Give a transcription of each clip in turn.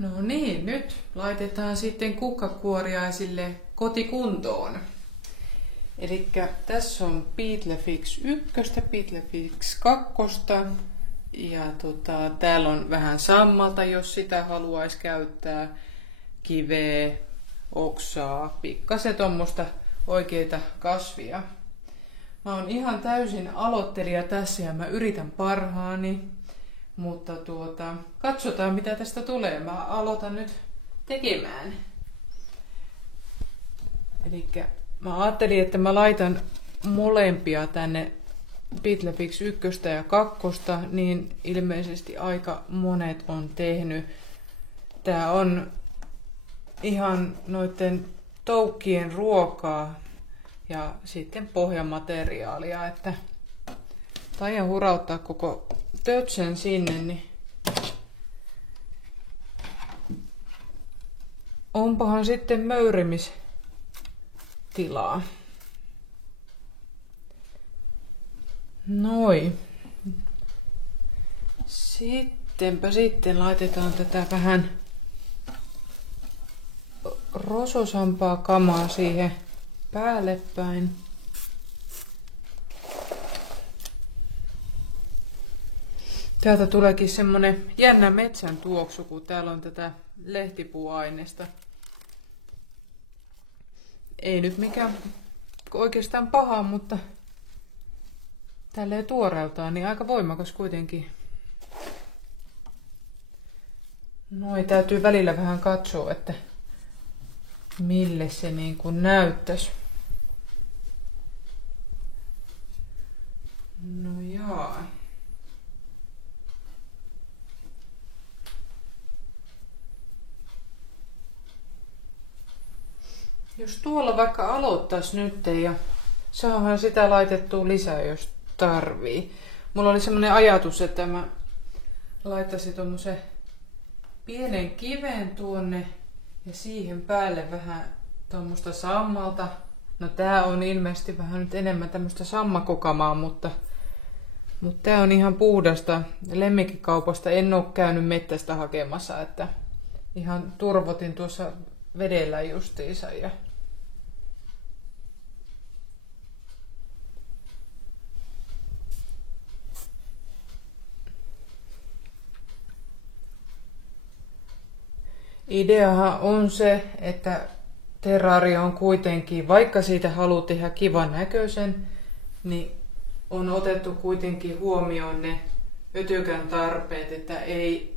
No niin, nyt laitetaan sitten kukkakuoriaisille kotikuntoon. Elikkä tässä on Beatlefix 1, Beatlefix 2 ja täällä on vähän sammalta, jos sitä haluaisi käyttää, kiveä, oksaa, pikkasen tuommoista oikeita kasvia. Mä oon ihan täysin aloittelija tässä ja mä yritän parhaani, mutta katsotaan mitä tästä tulee. Mä aloitan nyt tekemään. Elikkä mä ajattelin, että mä laitan molempia tänne Beatlefix 1 ja 2, niin ilmeisesti aika monet on tehnyt. Tää on ihan noiden toukkien ruokaa ja sitten pohjamateriaalia, että taidan hurauttaa koko tötsen sinne, niin onpahan sitten möyrimistilaa. Noin. Sitten laitetaan tätä vähän rososampaa kamaa siihen päälle päin. Täältä tuleekin semmonen jännä metsän tuoksu, kun täällä on tätä lehtipuuainesta. Ei nyt mikään oikeastaan paha, mutta tälleen tuoreeltaan niin aika voimakas kuitenkin. Noi täytyy välillä vähän katsoa, että mille se niin kuin näyttäisi. No jaa. Jos tuolla vaikka aloittaisi nyt ja saahan sitä laitettua lisää, jos tarvii. Mulla oli semmoinen ajatus, että mä laittaisin tommosen pienen kiven tuonne ja siihen päälle vähän tuommoista sammalta. No tää on ilmeisesti vähän nyt enemmän tämmöistä sammakokamaa, mutta tää on ihan puhdasta lemmikkikaupasta. En oo käynyt mettästä hakemassa, että ihan turvotin tuossa vedellä justiinsa. Ja ideahan on se, että terrario on kuitenkin, vaikka siitä haluaa tehdä kivan näköisen, niin on otettu kuitenkin huomioon ne ötökän tarpeet, että ei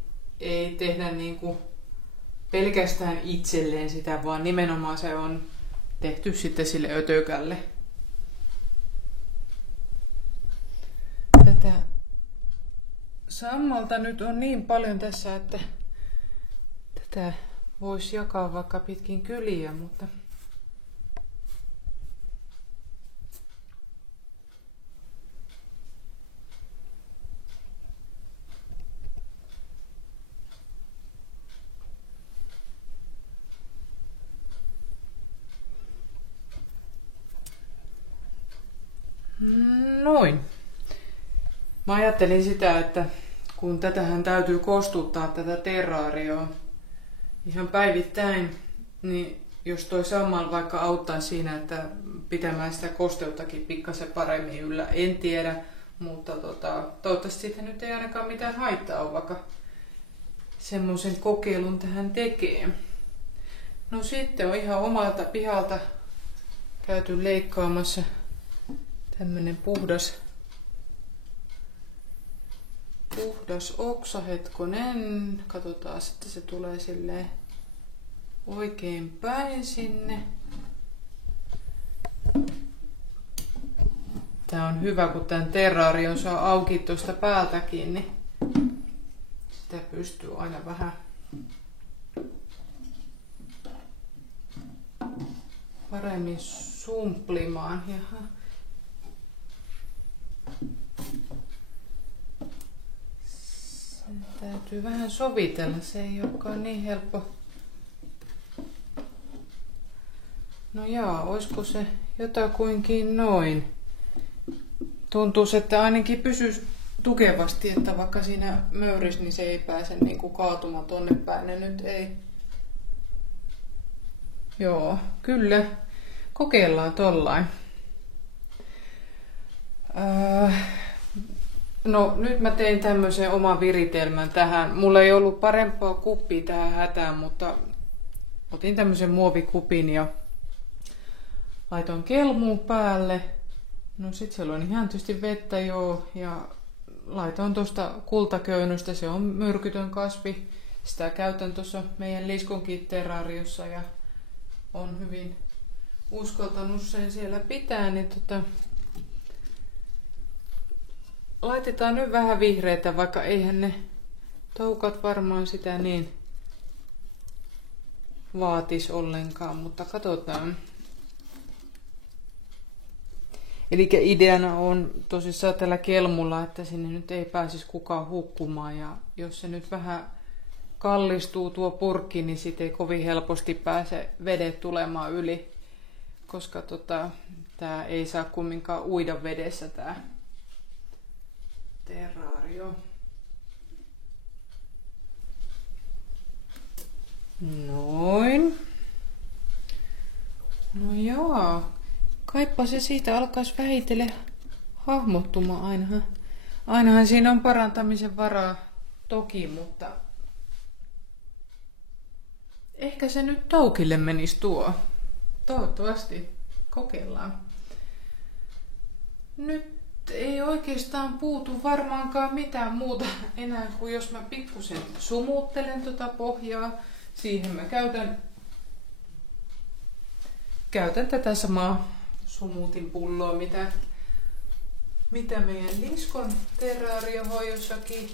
tehdä niinku pelkästään itselleen sitä, vaan nimenomaan se on tehty sitten sille ötökälle. Tätä sammalta nyt on niin paljon tässä, että tätä voisi jakaa vaikka pitkin kyliä, mutta noin. Mä ajattelin sitä, että kun tätähän täytyy kostuttaa tätä terraarioa ihan päivittäin, niin jos toi sammal vaikka auttaa siinä, että pitämään sitä kosteuttakin pikkasen paremmin yllä, en tiedä, mutta toivottavasti siitä nyt ei ainakaan mitään haittaa ole, vaikka semmoisen kokeilun tähän tekee. No sitten on ihan omalta pihalta käyty leikkaamassa tämmönen puhdas oksa, hetkonen. Katsotaan, että se tulee silleen oikein päin sinne. Tää on hyvä, kun tän terrarion saa auki tuosta päältäkin, niin sitä pystyy aina vähän paremmin sumplimaan. Jaha. Täytyy vähän sovitella, se ei olekaan niin helppo. No jaa, olisiko se jotakuinkin noin? Tuntuu, että ainakin tukevasti, että vaikka siinä möyris, niin se ei pääse niinku kaatumaan tonne päin. Ja nyt ei. Joo, kyllä. Kokeillaan tollain. No nyt mä tein tämmöisen oman viritelmän tähän. Mulla ei ollut parempaa kuppia tähän hätään, mutta otin tämmöisen muovikupin ja laitoin kelmuun päälle. No sit siellä on ihan tietysti vettä joo ja laitoin tuosta kultaköynnöstä. Se on myrkytön kasvi. Sitä käytän tuossa meidän liskonkin terraariossa ja on hyvin uskaltanut sen siellä pitää. Niin laitetaan nyt vähän vihreitä, vaikka eihän ne toukat varmaan sitä niin vaatis ollenkaan, mutta katsotaan. Eli ideana on tosissaan tällä kelmulla, että sinne nyt ei pääsisi kukaan hukkumaan ja jos se nyt vähän kallistuu tuo purkki, niin sitten ei kovin helposti pääse vedet tulemaan yli, koska tää ei saa kumminkaan uida vedessä tää terraario. Noin. No joo. Kaipa se siitä alkaisi vähitellen hahmottumaan. Ainahan siinä on parantamisen varaa toki, mutta ehkä se nyt toukille menisi tuo. Toivottavasti. Kokeillaan. Nyt ei oikeastaan puutu varmaankaan mitään muuta enää kuin jos mä pikkusen sumuuttelen tuota pohjaa. Siihen mä käytän tätä samaa sumuutin pulloa, mitä meidän liskon terraariohoidossakin.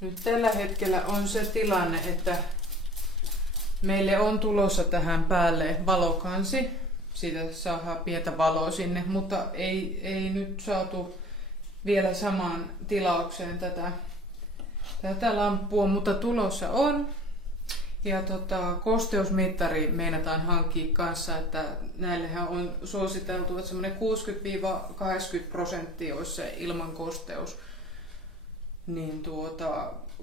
Nyt tällä hetkellä on se tilanne, että meille on tulossa tähän päälle valokansi. Siitä saadaan pientä valoa sinne, mutta ei nyt saatu vielä samaan tilaukseen tätä lamppua, mutta tulossa on. Ja kosteusmittari meinataan hankkia kanssa, että näillehän on suositeltu, että semmoinen 60-80% olisi se ilman kosteus. Niin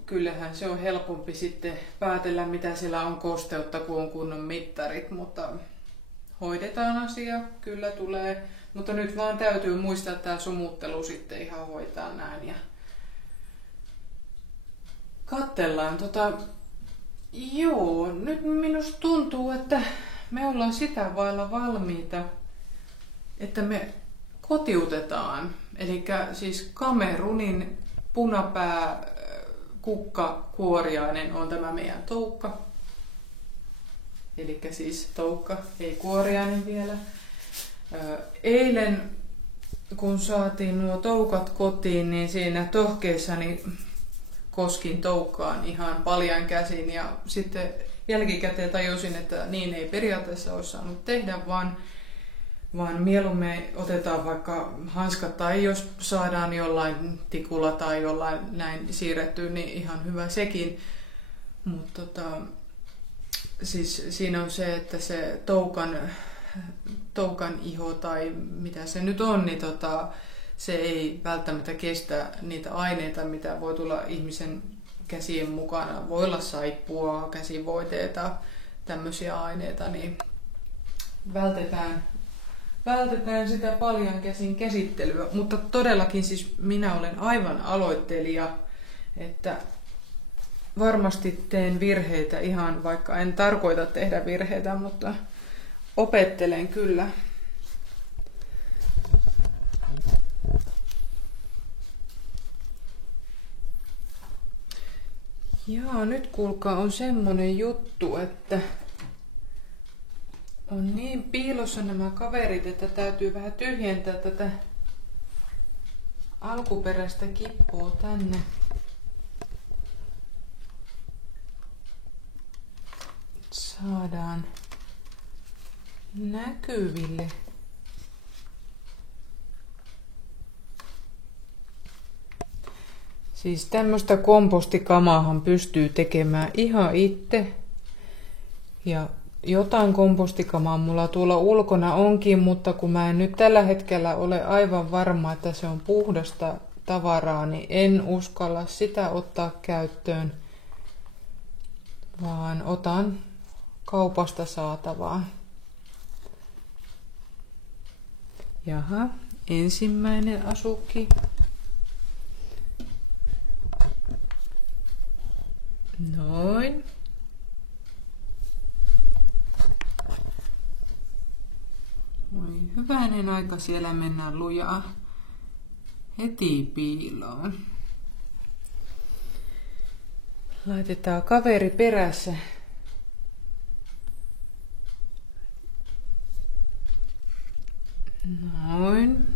kyllähän se on helpompi sitten päätellä, mitä siellä on kosteutta, kun on kunnon mittarit, mutta hoidetaan asia, kyllä tulee. Mutta nyt vaan täytyy muistaa tämä sumuttelu sitten ihan hoitaa näin. Ja katsellaan joo, nyt minusta tuntuu, että me ollaan sitä vailla valmiita, että me kotiutetaan. Eli siis Kamerunin punapää kukkakuoriainen on tämä meidän toukka. Eli siis toukka, ei kuoriainen vielä. Eilen kun saatiin nuo toukat kotiin, niin siinä tohkeessani koskin toukkaan ihan paljain käsin. Ja sitten jälkikäteen tajusin, että niin ei periaatteessa olisi saanut tehdä, vaan mieluummin otetaan vaikka hanskat tai jos saadaan jollain tikulla tai jollain näin siirrettyä, niin ihan hyvä sekin. Mutta siis siinä on se, että se toukan iho tai mitä se nyt on, niin se ei välttämättä kestä niitä aineita, mitä voi tulla ihmisen käsien mukana. Voi olla saippua, käsivoiteita, tämmöisiä aineita, niin vältetään sitä paljan käsin käsittelyä, mutta todellakin siis minä olen aivan aloittelija, että varmasti teen virheitä ihan, vaikka en tarkoita tehdä virheitä, mutta opettelen kyllä. Joo, nyt kuulkaa on semmonen juttu, että on niin piilossa nämä kaverit, että täytyy vähän tyhjentää tätä alkuperäistä kippua tänne. Saadaan näkyville. Siis tämmöistä kompostikamahan pystyy tekemään ihan itse. Ja jotain kompostikamaa mulla tuolla ulkona onkin, mutta kun mä en nyt tällä hetkellä ole aivan varma, että se on puhdasta tavaraa, niin en uskalla sitä ottaa käyttöön, vaan otan kaupasta saatavaa. Jaha, ensimmäinen asukki. Noin. Oi hyvänen aika, siellä mennään lujaa. Heti piiloon. Laitetaan kaveri perässä. Noin.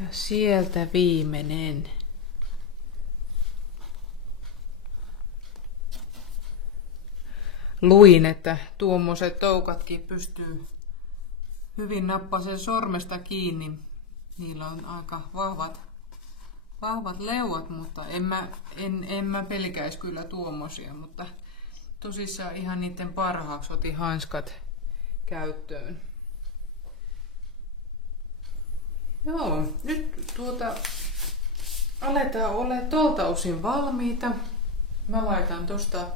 Ja sieltä viimeinen. Luin, että tuommoiset toukatkin pystyy hyvin nappasen sormesta kiinni. Niillä on aika vahvat leuat, mutta en mä pelkäisi kyllä tuommoisia, mutta tosissaan ihan niiden parhaaksi otin hanskat käyttöön. Joo, nyt aletaan olla tolta osin valmiita. Mä laitan tosta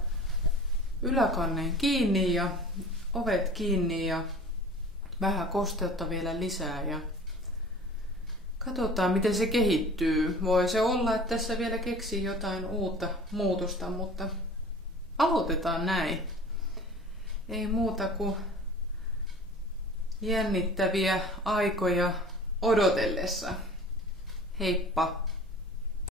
yläkannen kiinni ja ovet kiinni ja vähän kosteutta vielä lisää ja katsotaan miten se kehittyy. Voi se olla, että tässä vielä keksii jotain uutta muutosta, mutta aloitetaan näin. Ei muuta kuin jännittäviä aikoja odotellessa. Heippa!